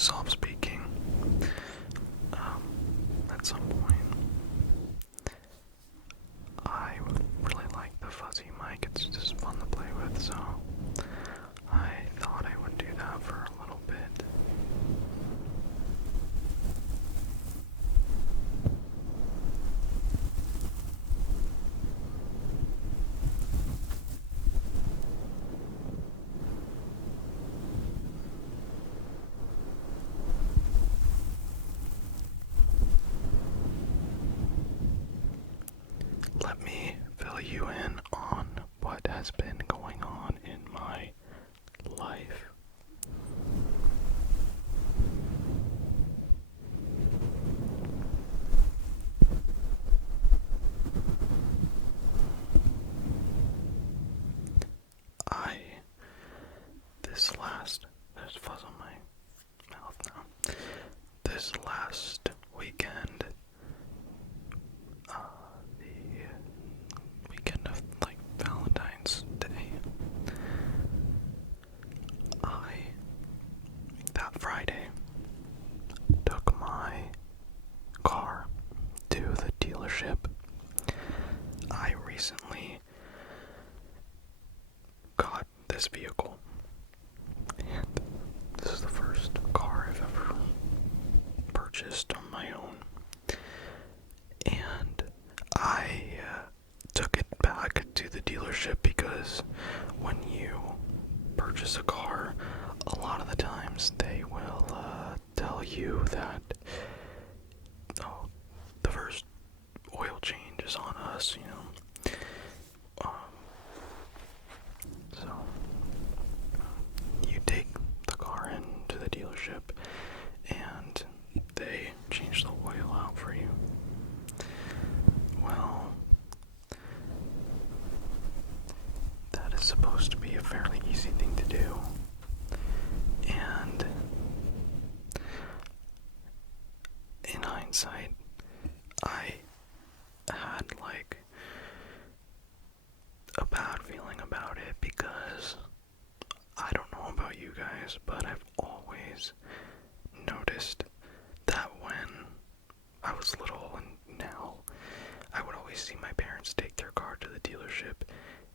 soft speaking at some point. I really like the fuzzy mic, it's just fun to play with, so I thought I would do that for a little bit. Let me fill you in on what has been going on in my life. There's fuzz on my mouth now. This last weekend, the weekend of like Valentine's Day, that Friday, took my car to the dealership. I recently got this vehicle, and this is the first car I've ever purchased on my own. And I took it back to the dealership because when you purchase a car, a lot of the times they will tell you that, oh, the first oil change is on us, you know. So you take the car into the dealership and they change the oil out for you. Well, that is supposed to be a fairly easy thing to do. And in hindsight, I had like a bad feeling about it because I don't know about you guys, but I've always noticed that when I was little and now, I would always see my parents take their car to the dealership,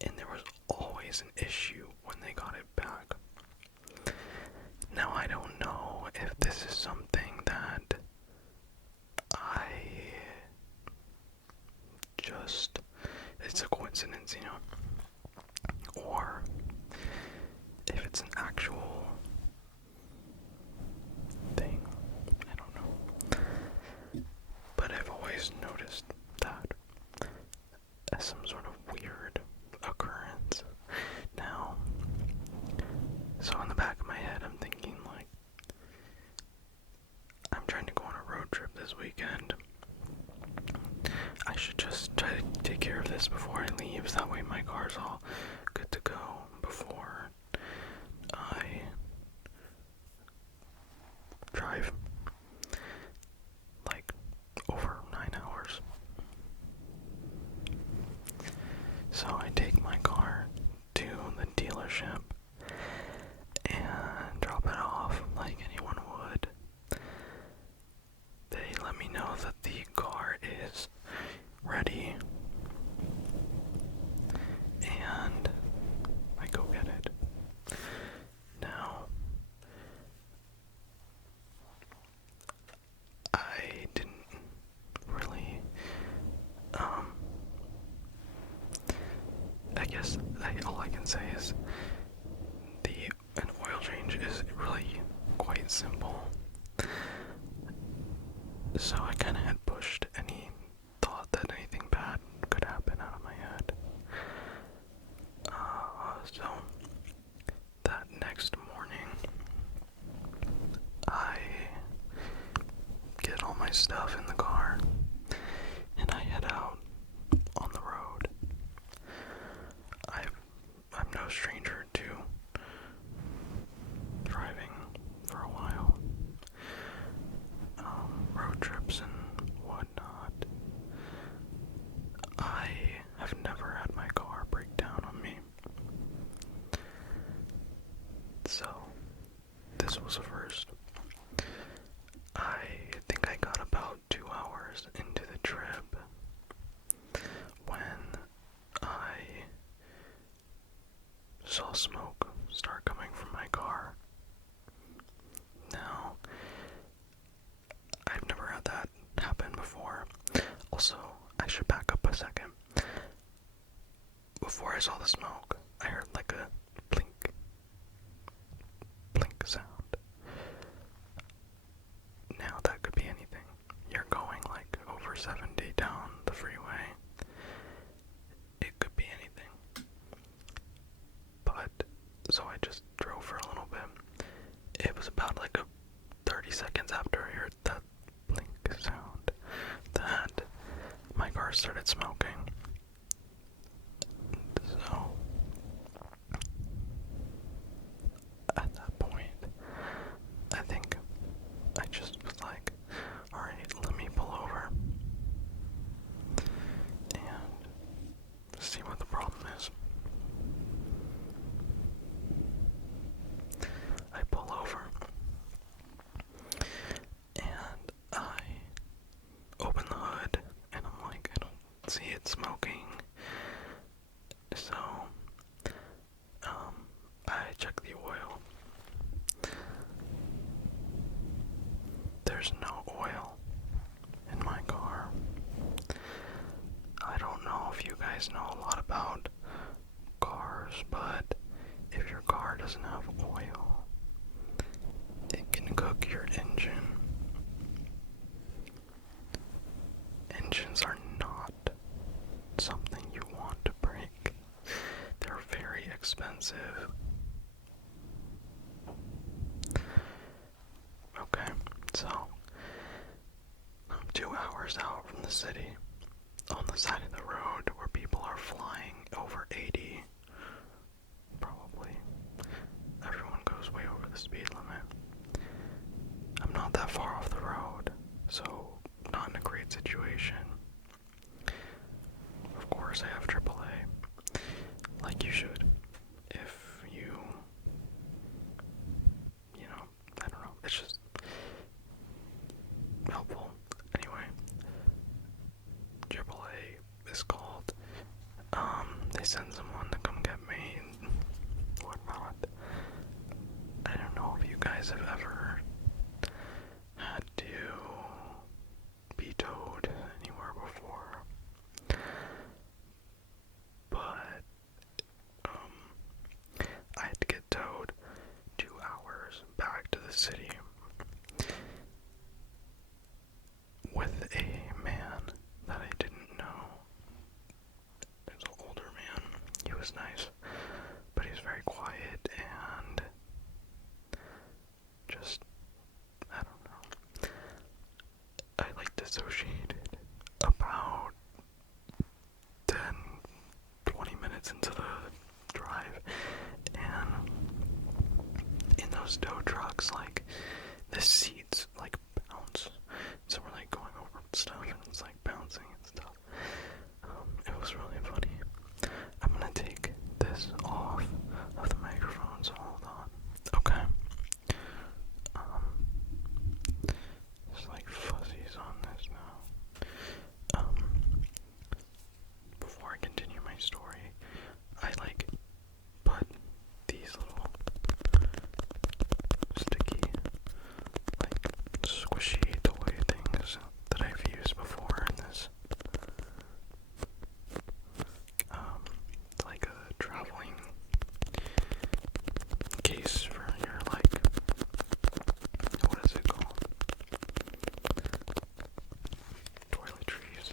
and there was always an issue when they got it back. Now, I don't know if this is something that it's a coincidence, you know, or if it's an actual thing. I don't know. But I've always noticed that as some sort of weird occurrence. Now, so in the back of my head, I'm thinking, like, I'm trying to go on a road trip this weekend. I should just try to take care of this before I leave, so that way my car's all good to go before I drive like over 9 hours. So I take my car to the dealership and drop it off like anyone would. They let me know that the car is ready, and I go get it. Now, I didn't really, I guess all I can say is an oil change is really quite simple. So I kind of had pushed any thought that anything bad could happen out of my head. So that next morning, I get all my stuff in the car and I head out on the road. I'm no stranger to driving for a while, road trips and whatnot. I have never had my car break down on me, so this was a first. saw smoke start coming from my car. Now, I've never had that happen before. Also, I should back up a second. Before I saw the smoke, I heard like a blink, blink sound. Now that could be anything. You're going like over 70 down the freeway. It could be anything. But, so I just drove for a little bit. It was about like 30 seconds after I heard that blink sound that my car started smoking. So, at that point, I think I just was like, alright, let me pull over and see what the problem is. I pull over and I open the hood and I'm like, I don't see it smoking. So, I check the oil. There's no oil in my car. I don't know if you guys know a lot about cars, but if your car doesn't have oil, it can cook your engine. Engines are not something you want to break. They're very expensive. Okay, so I'm 2 hours out from the city, on the side of the road where people are flying over 80. Probably. Everyone goes way over the speed limit. I'm not that far off the road, so not in a great situation. Of course I have AAA, like you should. If you know, I don't know, it's just helpful. Anyway, AAA is called. They send someone to come get me and whatnot. I don't know if you guys have ever had to be towed anywhere before, but I had to get towed 2 hours back to the city with a man that I didn't know. He was an older man. He was nice, but he was very quiet and just, I don't know. I like dissociated about 10, 20 minutes into the drive, and in those tow trucks, like, the seats, like, bounce. So we're, like, going over stuff, and it's, like, bouncing and stuff. It was really funny. I'm gonna take this off of the microphone, so hold on. Okay. There's, like, fuzzies on this now. Before I continue my story, I, like, put these little sticky, like, squishy toy things that I've used before in this, like a traveling case for your, like, what is it called? Toiletries.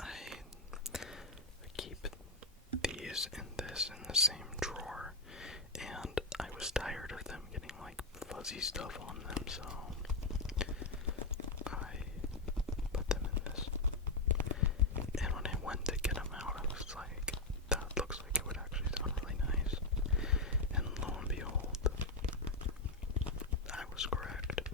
I keep these and this in the same drawer, and I was tired of them getting like fuzzy stuff on them, so I put them in this. And when I went to get them out, I was like, that looks like it would actually sound really nice. And lo and behold, I was correct.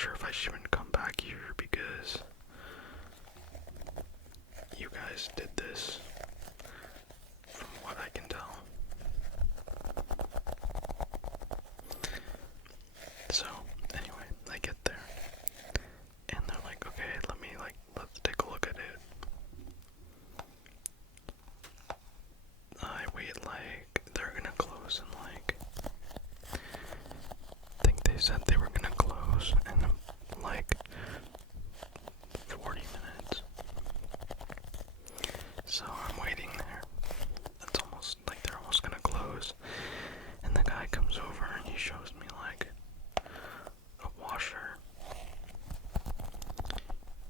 sure if I should even come back here because you guys did this, from what I can tell. So, anyway, I get there, and they're like, okay, let's take a look at it. I wait, they're gonna close in I think they said they were gonna close in 40 minutes. So I'm waiting there. It's almost like they're almost gonna close. And the guy comes over and he shows me a washer.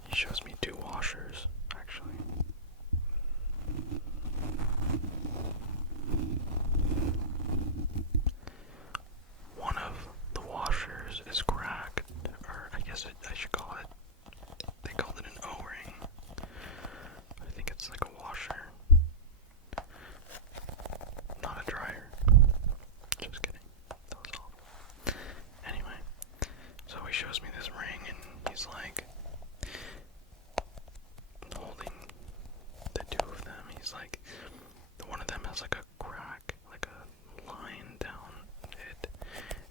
He shows me 2 washers, actually. One of the washers is cracked, or I guess I should call it, they called it an O-ring. I think it's like a washer, not a dryer. Just kidding. That was awful. Anyway, so he shows me this ring and he's like holding the 2 of them. He's like, one of them has like a crack, like a line down it,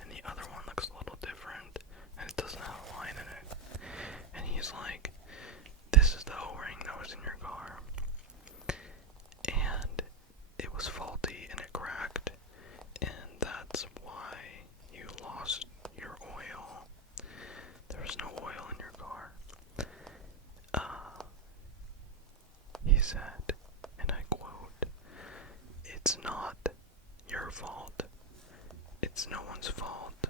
and the other one looks a little different, and it doesn't have a line in it. And he's like, this is the O-ring that was in your car, and it was faulty and it cracked, and that's why you lost your oil. There was no oil in your car. He said, and I quote, "It's not your fault. It's no one's fault.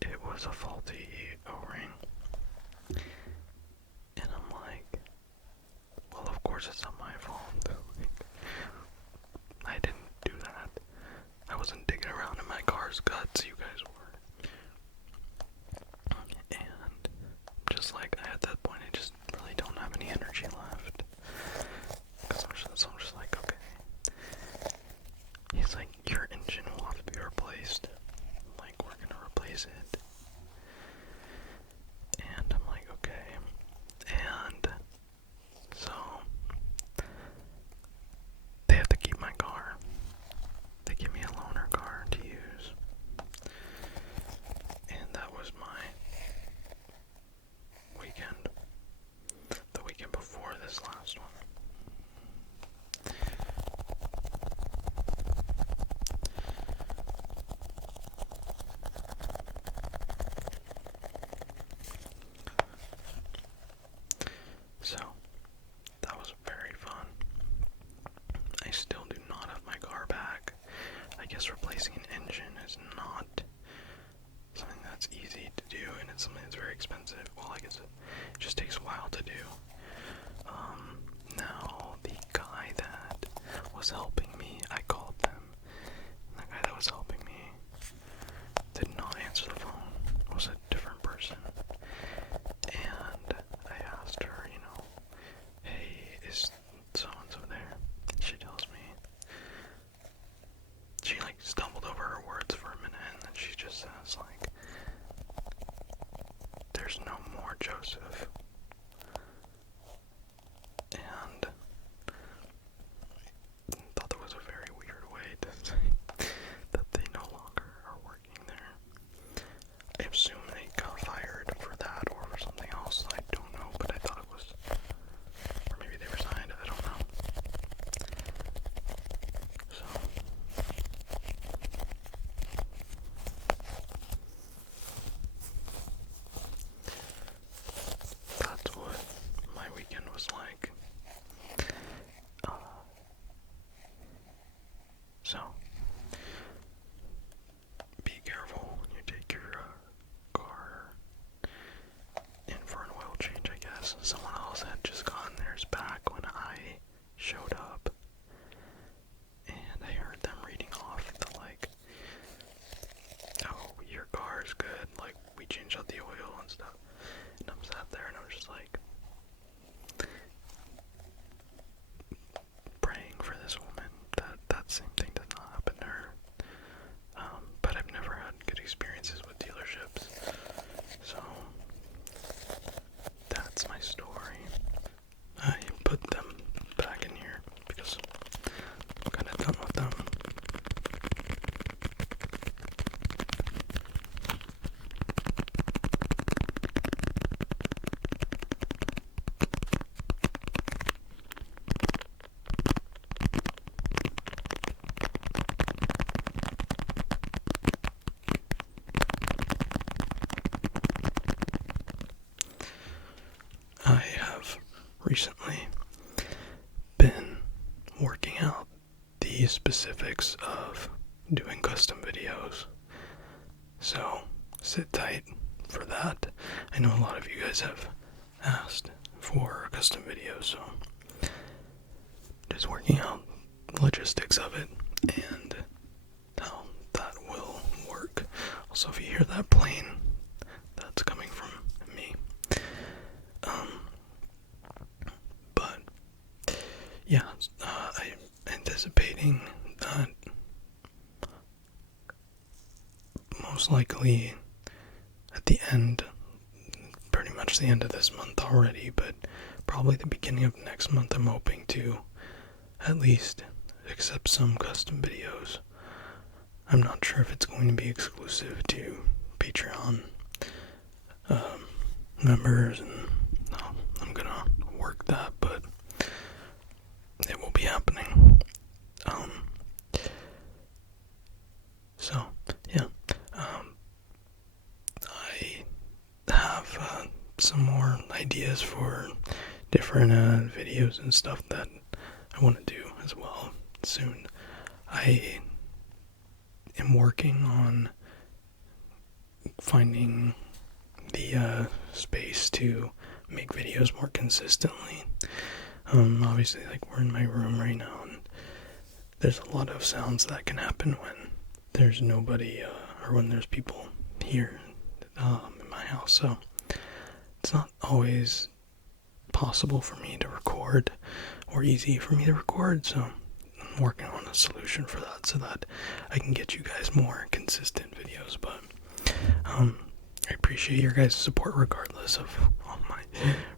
It was a faulty O-ring." And I'm like, well, of course it's not my fault. I didn't do that. I wasn't digging around in my car's guts, you guys were. And just at that point, I just really don't have any energy left. Because I'm just like, okay. He's like, your engine will have to be replaced. Like, we're gonna replace it. And I'm like, okay. And so they have to keep my car. They give me a loaner car to use. And that was my weekend. The weekend before this last one. So, that was very fun. I still do not have my car back. I guess replacing an engine is not something that's easy to do, and it's something that's very expensive. Well, I guess it just takes a while to do. Now, the guy that was helping me, I called them. The guy that was helping me did not answer the phone. It was a different person. And I asked her, hey, is so-and-so there? She tells me. She stumbled over her words for a minute, and then she just says there's no more Joseph. And I thought that was a very weird way to say that they no longer are working there. I assume they got fired for that or for something else. I don't know, but I thought it was, or maybe they resigned. I don't know. So that's what my weekend was like. So be careful when you take your car in for an oil change, I guess. Someone else had just gotten theirs back when I showed up, and I heard them reading off oh, your car's good, we changed out the oil and stuff. And I'm sat there and I'm just praying for this woman that same thing does not happen to her. But I've never had good experiences with dealerships, so recently been working out the specifics of doing custom videos. So sit tight for that. I know a lot of you guys have asked for custom videos, so just working out the logistics of it and how that will work. Also, if you hear that plane, that's coming from me. But yeah, I'm anticipating that most likely at the end, pretty much the end of this month already, but probably the beginning of next month, I'm hoping to at least accept some custom videos. I'm not sure if it's going to be exclusive to Patreon members, and I'm gonna work that, but it will be happening. So yeah, I have some more ideas for different videos and stuff that I want to do as well soon. I am working on finding the space to make videos more consistently. Obviously, like, we're in my room right now, and there's a lot of sounds that can happen when there's nobody, or when there's people here in my house, so it's not always possible for me to record, or easy for me to record, so I'm working on a solution for that, so that I can get you guys more consistent videos. But I appreciate your guys' support regardless of all my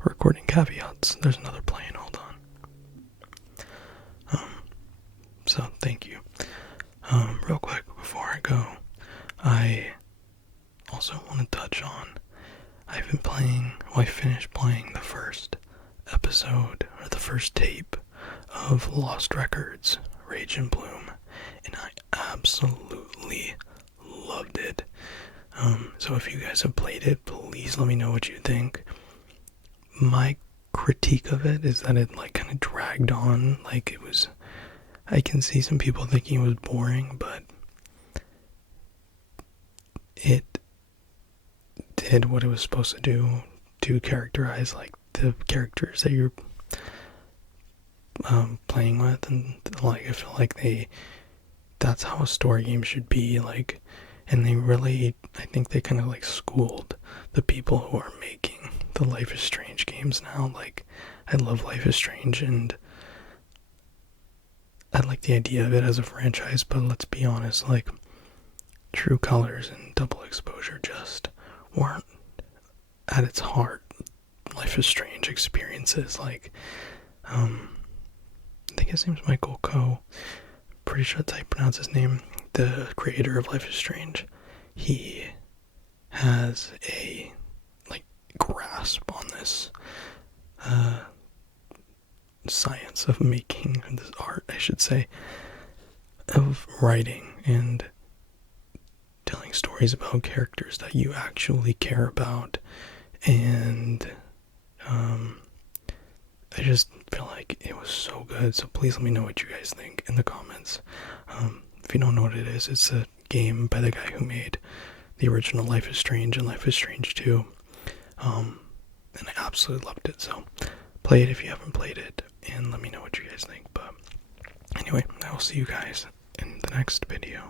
recording caveats. There's another plane, hold on. So thank you. Real quick before I go, I also want to touch on, I finished playing the first episode, or the first tape of Lost Records, Rage and Bloom, and I absolutely loved it. So if you guys have played it, please let me know what you think. My critique of it is that it kind of dragged on, I can see some people thinking it was boring, but it did what it was supposed to do to characterize the characters that you're playing with, and I feel like that's how a story game should be, and they really, I think they kind of schooled the people who are making the Life is Strange games now. I love Life is Strange, and I like the idea of it as a franchise, but let's be honest, True Colors and Double Exposure just weren't at its heart Life is Strange experiences. I think his name's Michael Coe, pretty sure that's how you pronounce his name, the creator of Life is Strange. He has a grasp on this science of making, this art, I should say, of writing and telling stories about characters that you actually care about. And I just feel like it was so good. So please let me know what you guys think in the comments. If you don't know what it is, it's a game by the guy who made the original Life is Strange and Life is Strange 2. And I absolutely loved it. So play it if you haven't played it, and let me know what you guys think. But anyway, I will see you guys in the next video.